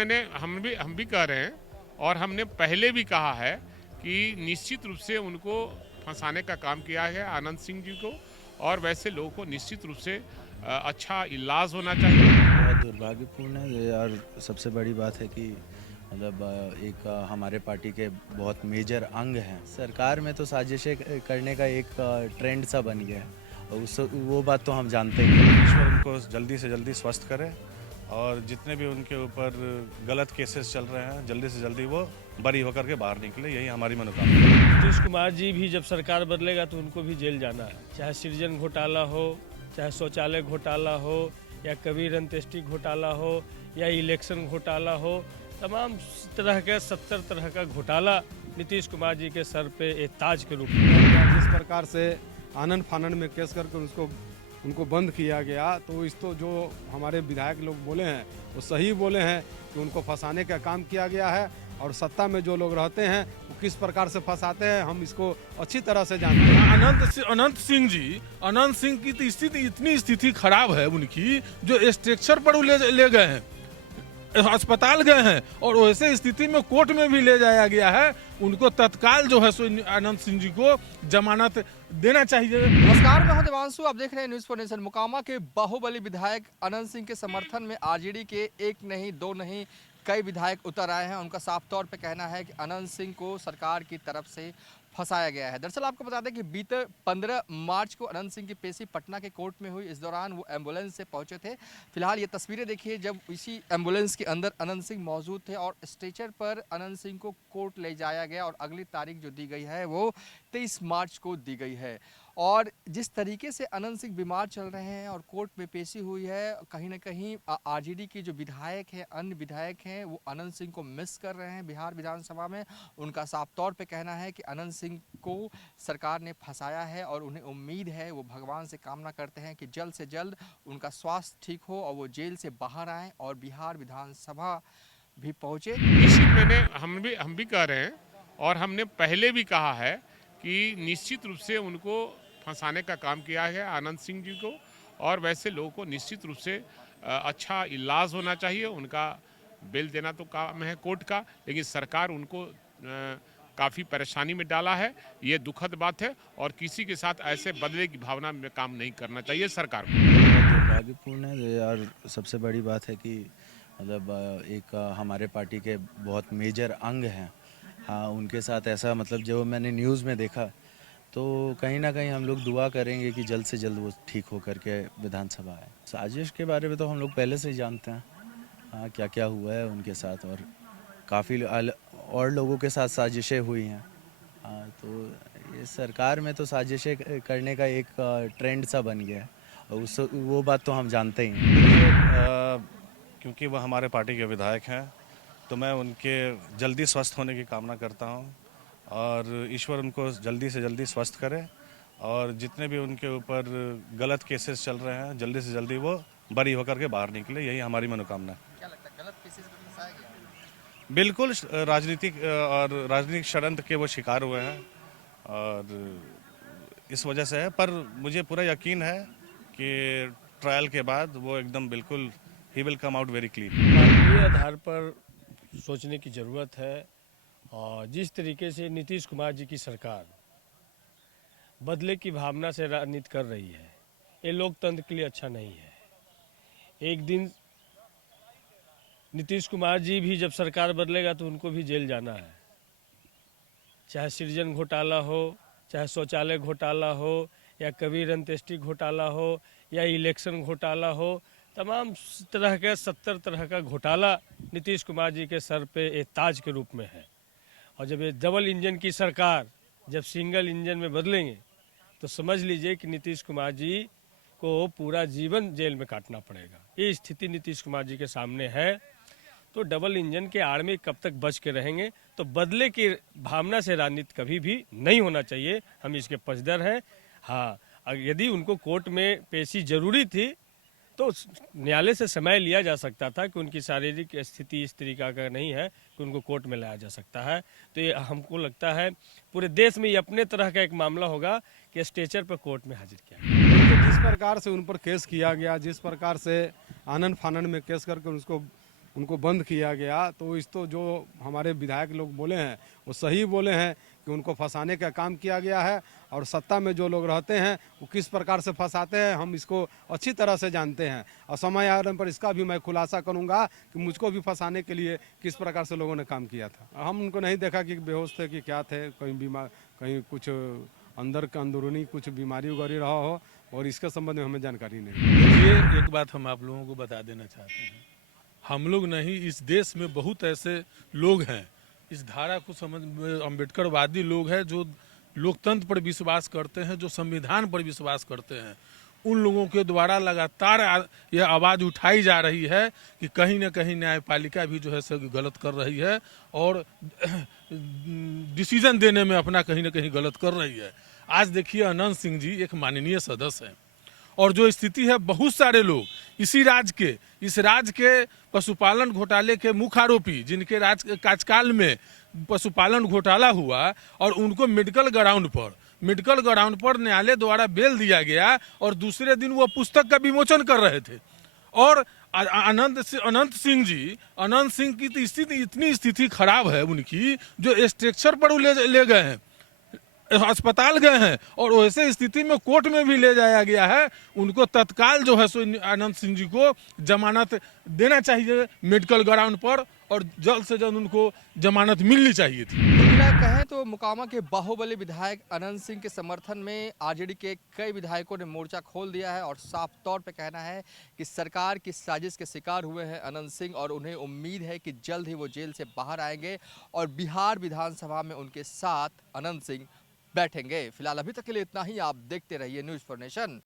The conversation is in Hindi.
हम भी कह रहे हैं और हमने पहले भी कहा है कि निश्चित रूप से उनको फंसाने का काम किया है आनंद सिंह जी को, और वैसे लोगों को निश्चित रूप से अच्छा इलाज होना चाहिए। बहुत दुर्भाग्यपूर्ण है और सबसे बड़ी बात है कि मतलब एक हमारे पार्टी के बहुत मेजर अंग हैं। सरकार में तो साजिशें करने का एक ट्रेंड सा बन गया है और वो बात तो हम जानते ही हैं। ईश्वर उनको जल्दी से जल्दी स्वस्थ करे और जितने भी उनके ऊपर गलत केसेस चल रहे हैं जल्दी से जल्दी वो बरी होकर के बाहर निकले, यही हमारी मनोकामना है। नीतीश कुमार जी भी जब सरकार बदलेगा तो उनको भी जेल जाना है, चाहे सृजन घोटाला हो, चाहे शौचालय घोटाला हो, या कबीर अंत्येष्टि घोटाला हो, या इलेक्शन घोटाला हो, तमाम तरह के 70 तरह का घोटाला नीतीश कुमार जी के सर पे एक ताज के रूप में। जिस प्रकार से आनंद फानन में केस करके उनको बंद किया गया, तो इस तो जो हमारे विधायक लोग बोले हैं वो सही बोले हैं कि उनको फंसाने का काम किया गया है, और सत्ता में जो लोग रहते हैं वो किस प्रकार से फंसाते हैं हम इसको अच्छी तरह से जानते हैं। अनंत सिंह की तो स्थिति इतनी स्थिति खराब है उनकी, जो स्ट्रक्चर पर वो ले गए हैं, अस्पताल गए हैं, और वैसे स्थिति में कोर्ट में भी ले जाया गया है। उनको तत्काल जो है सो आनंद सिंह जी को जमानत देना चाहिए। नमस्कार, मैं हूं देवांशु, आप देख रहे हैं न्यूज़ फॉर नेशन। मोकामा के बाहुबली विधायक अनंत सिंह के समर्थन में आरजेडी के एक नहीं दो नहीं कई विधायक उतर आए हैं। उनका साफ तौर पे कहना है कि अनंत सिंह को सरकार की तरफ से फंसाया गया है। दरअसल आपको बता दें कि बीते 15 मार्च को अनंत सिंह की पेशी पटना के कोर्ट में हुई। इस दौरान वो एम्बुलेंस से पहुंचे थे। फिलहाल ये तस्वीरें देखिए जब इसी एम्बुलेंस के अंदर अनंत सिंह मौजूद थे और स्ट्रेचर पर अनंत सिंह को कोर्ट ले जाया गया, और अगली तारीख जो दी गई है वो 23 मार्च को दी गई है। और जिस तरीके से अनंत सिंह बीमार चल रहे हैं और कोर्ट में पेशी हुई है, कहीं ना कहीं आरजेडी के जो विधायक हैं, अन्य विधायक हैं, वो अनंत सिंह को मिस कर रहे हैं बिहार विधानसभा में। उनका साफ तौर पे कहना है कि अनंत सिंह को सरकार ने फंसाया है और उन्हें उम्मीद है, वो भगवान से कामना करते हैं कि जल्द से जल्द उनका स्वास्थ्य ठीक हो और वो जेल से बाहर आएँ और बिहार विधानसभा भी पहुँचे। हम भी कह रहे हैं और हमने पहले भी कहा है कि निश्चित रूप से उनको फंसाने का काम किया है आनंद सिंह जी को, और वैसे लोगों को निश्चित रूप से अच्छा इलाज होना चाहिए। उनका बेल देना तो काम है कोर्ट का, लेकिन सरकार उनको काफ़ी परेशानी में डाला है। ये दुखद बात है और किसी के साथ ऐसे बदले की भावना में काम नहीं करना चाहिए सरकार को। दुर्भाग्यपूर्ण है और सबसे बड़ी बात है कि मतलब एक हमारे पार्टी के बहुत मेजर अंग हैं। हाँ, उनके साथ ऐसा मतलब जो मैंने न्यूज़ में देखा, तो कहीं ना कहीं हम लोग दुआ करेंगे कि जल्द से जल्द वो ठीक हो करके विधानसभा आए। साजिश के बारे में तो हम लोग पहले से ही जानते हैं, हाँ, क्या क्या हुआ है उनके साथ, और काफ़ी और लोगों के साथ साजिशें हुई हैं। हाँ, तो ये सरकार में तो साजिशें करने का एक ट्रेंड सा बन गया है और वो बात तो हम जानते ही हैं। क्योंकि वह हमारे पार्टी के विधायक हैं तो मैं उनके जल्दी स्वस्थ होने की कामना करता हूं, और ईश्वर उनको जल्दी से जल्दी स्वस्थ करे और जितने भी उनके ऊपर गलत केसेस चल रहे हैं जल्दी से जल्दी वो बरी होकर के बाहर निकले, यही हमारी मनोकामना है। क्या लगता है गलत केसेस में फंसाया गया? बिल्कुल राजनीतिक षड्यंत्र के वो शिकार हुए हैं और इस वजह से है, पर मुझे पूरा यकीन है कि ट्रायल के बाद वो एकदम बिल्कुल he will come out very clean. मानवीय आधार पर सोचने की ज़रूरत है, और जिस तरीके से नीतीश कुमार जी की सरकार बदले की भावना से राजनीति कर रही है, ये लोकतंत्र के लिए अच्छा नहीं है। एक दिन नीतीश कुमार जी भी जब सरकार बदलेगा तो उनको भी जेल जाना है, चाहे सृजन घोटाला हो, चाहे शौचालय घोटाला हो, या कबीर अंत्येष्टि घोटाला हो, या इलेक्शन घोटाला हो, तमाम तरह के 70 तरह का घोटाला नीतीश कुमार जी के सर पे एक ताज के रूप में है। और जब ये डबल इंजन की सरकार जब सिंगल इंजन में बदलेंगे तो समझ लीजिए कि नीतीश कुमार जी को पूरा जीवन जेल में काटना पड़ेगा। ये स्थिति नीतीश कुमार जी के सामने है। तो डबल इंजन के आड़ में कब तक बच के रहेंगे? तो बदले की भावना से राजनीति कभी भी नहीं होना चाहिए, हम इसके पक्षधर हैं। हाँ, यदि उनको कोर्ट में पेशी जरूरी थी तो न्यायालय से समय लिया जा सकता था कि उनकी शारीरिक स्थिति इस तरीका का नहीं है कि उनको कोर्ट में लाया जा सकता है। तो ये हमको लगता है पूरे देश में ये अपने तरह का एक मामला होगा कि स्ट्रेचर पर कोर्ट में हाजिर किया। तो जिस प्रकार से उन पर केस किया गया, जिस प्रकार से आनंद फानन में केस करके उनको बंद किया गया, तो इस तो जो हमारे विधायक लोग बोले हैं वो सही बोले हैं कि उनको फंसाने का काम किया गया है। और सत्ता में जो लोग रहते हैं वो किस प्रकार से फंसाते हैं हम इसको अच्छी तरह से जानते हैं, और समय आने पर इसका भी मैं खुलासा करूंगा कि मुझको भी फंसाने के लिए किस प्रकार से लोगों ने काम किया था। हम उनको नहीं देखा कि बेहोश थे कि क्या थे, कहीं बीमार, कहीं कुछ अंदर का अंदरूनी कुछ बीमारी उगारी रहा हो, और इसके संबंध में हमें जानकारी नहीं। ये एक बात हम आप लोगों को बता देना चाहते हैं, हम लोग नहीं, इस देश में बहुत ऐसे लोग हैं, इस धारा को समझ अम्बेडकरवादी लोग हैं जो लोकतंत्र पर विश्वास करते हैं, जो संविधान पर विश्वास करते हैं। उन लोगों के द्वारा लगातार यह आवाज़ उठाई जा रही है कि कहीं ना कहीं न्यायपालिका भी जो है सो गलत कर रही है और डिसीजन देने में अपना कहीं ना कहीं गलत कर रही है। आज देखिए अनंत सिंह जी एक माननीय सदस्य हैं, और जो स्थिति है बहुत सारे लोग इस राज्य के पशुपालन घोटाले के मुख्य आरोपी, जिनके कार्यकाल में पशुपालन घोटाला हुआ और उनको मेडिकल ग्राउंड पर न्यायालय द्वारा बेल दिया गया, और दूसरे दिन वो पुस्तक का विमोचन कर रहे थे। और अनंत सिंह की तो इतनी स्थिति खराब है उनकी, जो स्ट्रक्चर पर ले गए हैं, अस्पताल गए हैं, और वैसे स्थिति में कोर्ट में भी ले जाया गया है। उनको तत्काल जो है सो अनंत सिंह जी को जमानत देना चाहिए मेडिकल ग्राउंड पर, और जल्द से जल्द उनको जमानत मिलनी चाहिए थी। कहें तो मोकामा के बाहुबली विधायक अनंत सिंह के समर्थन में आरजेडी के कई विधायकों ने मोर्चा खोल दिया है, और साफ तौर पे कहना है कि सरकार की साजिश के शिकार हुए हैं अनंत सिंह, और उन्हें उम्मीद है कि जल्द ही वो जेल से बाहर आएंगे और बिहार विधानसभा में उनके साथ अनंत सिंह बैठेंगे। फिलहाल अभी तक के लिए इतना ही। आप देखते रहिए न्यूज़ फॉर नेशन।